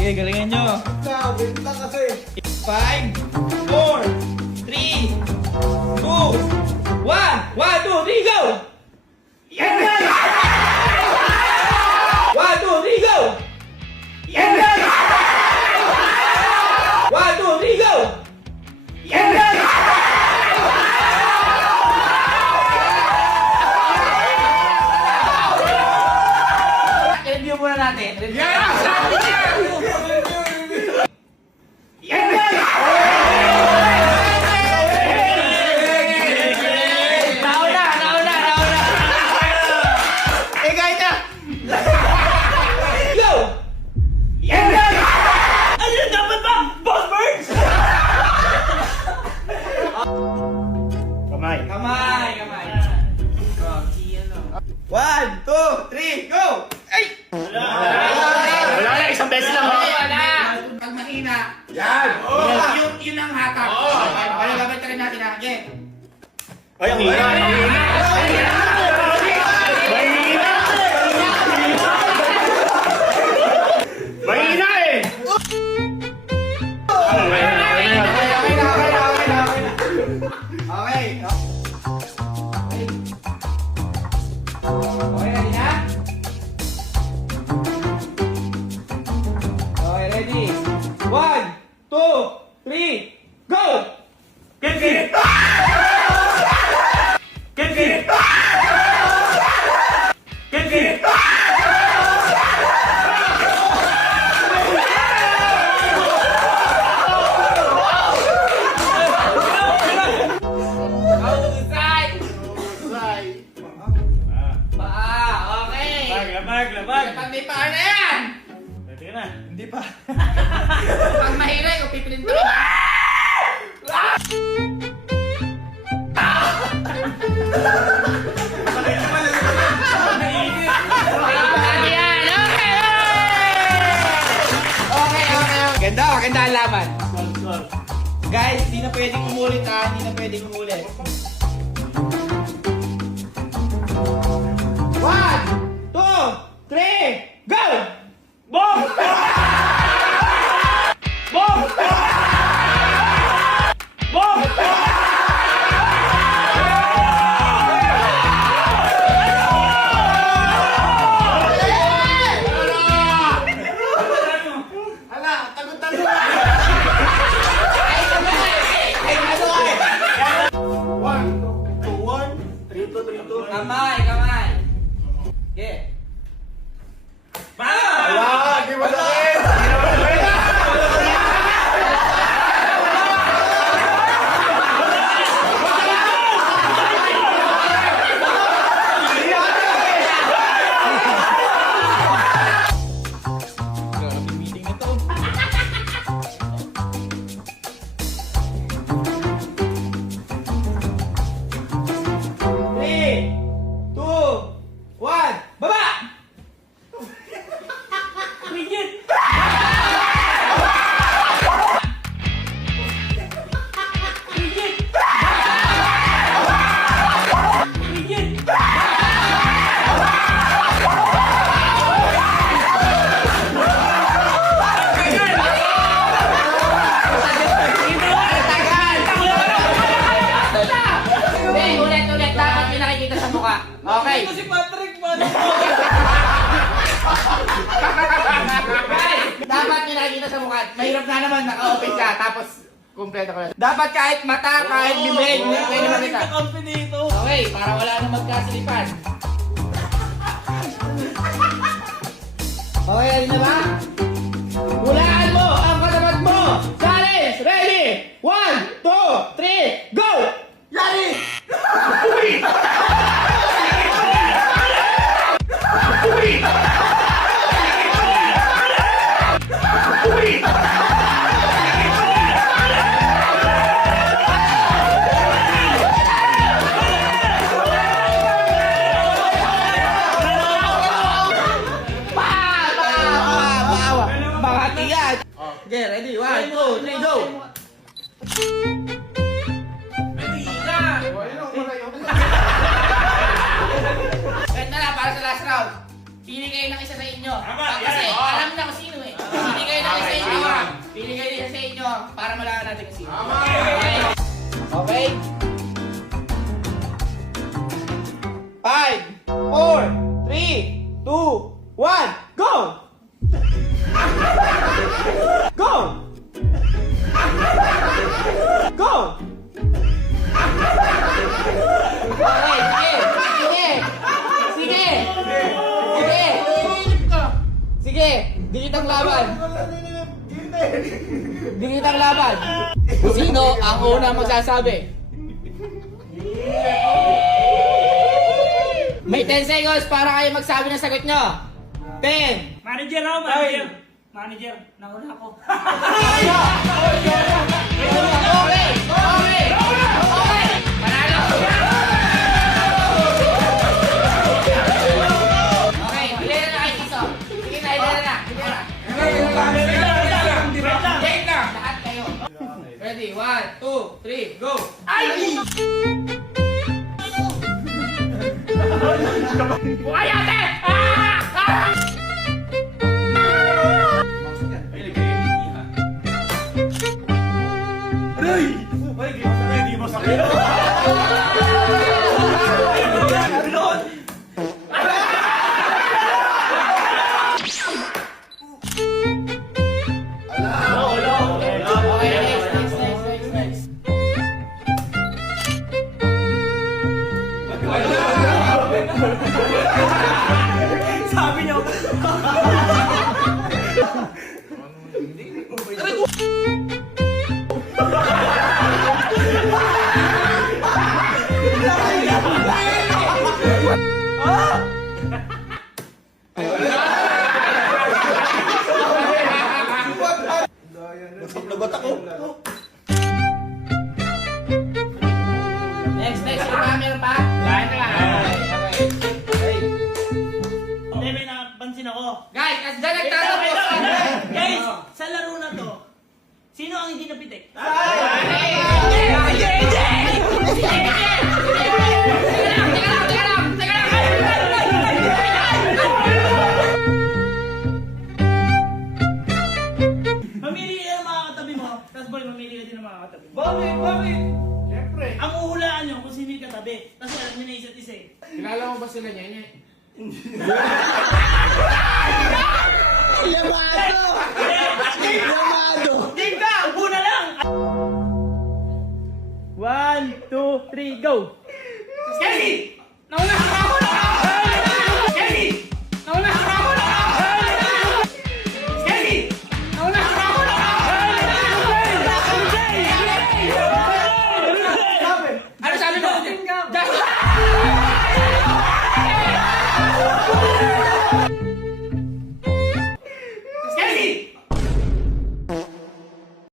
Okay, galingan nyo. Wait lang kasi. 5, 4, 3, 2, 1. 1, 2, 3, go! Yan na! 1, 2, 3, go! Yan na! 1, 2, 3, go! Yan na! I-review muna natin. Yan! Sabi niya! Yan na! Nauna! Eh, kahit na! Go! Yan na! Ano dapat ba? Boss Birds! Kamay. Kamay! 1, 2, 3, go! Ay! Wala na, isang beses lang. Wala! Pag mahina, Yan! yun ang hatak. Ano gabay ka rin natin ha? Okay. Ay, ang hina. Mahina eh! Okay. Okay, ready na? Okay, ready? 1, 2, 3, go! Kenji! Kenji! Kenji! Paa, okay. Labag! Kapag may paa na yan! Pwede ka na. Hindi pa. Pag mahina, kung pipilin ko. Maganda ang laban. Guys, hindi na pwedeng umulit ha. Hindi na pwedeng umulit. 1, 2, 3, go! Bom! Bom! Bom! Hala, tagot-tagot. Kamay. Okay. Wala! Di ba sakit? Grabe meeting na to. Three, 2, 1, baba! Rigid! Rigid! Rigid! Hey, ulit. Dapat may nakikita sa mukha. Okay. Ito si Patrick, paano po? Guys, dapat may nakikita sa mukha. Mahirap na naman, naka-open ka. Tapos, kumpleto ko na. Dapat kahit mata, kahit bibig, pwede makita. Kakampi dito. Okay, para wala na magkasilipan. Okay, alin na ba? Hulaan mo ang katapat mo! Challenge! Ready? 1, 2, 3, go! Yari! Bahati yan. Okay, ready? 1, 2, 3, go! Kahit na para sa last round. Pili kayo ng isa sa inyo. Kasi alam na kung sino eh. Pili kayo ng Okay? 5, 4, 3, 2, 1, go! Go! Go! Okay, sige! Sige! Sige! Sige! Dikit ang laban! Dikit ang laban! Sino ang unang magsasabi? May 10 seconds para kayo magsabi ng sagot nyo. 10. Manager ako, manager. Manager, nauna ako. Okay! Okay! Okay! Panalo! Okay, ilan na kayo dito? Sige na, ilan na. Sige na. Take na. Lahat kayo. Ready? 1, 2, 3, go! Ay! Buhay ate! Hindi mo sakit. Okay, next. Sabi niyo. Next. Meron pa? Lahat na. Okay. Hindi, may napansin ako. Guys, as dyan nagtanong po. Guys, sa laro na to, sino ang hindi napitik? Mamili ka ng mga katabi mo, tapos boy, mamili ka din ng mga katabi mo. Bakit? Siyempre. Ang uhulaan nyo kung sino yung katabi, tapos alam nyo na isa't isa eh. Kilala mo ba sila niya? Game ka! Upo na lang! 1, 2, 3, go! Skelly! Nauna ka!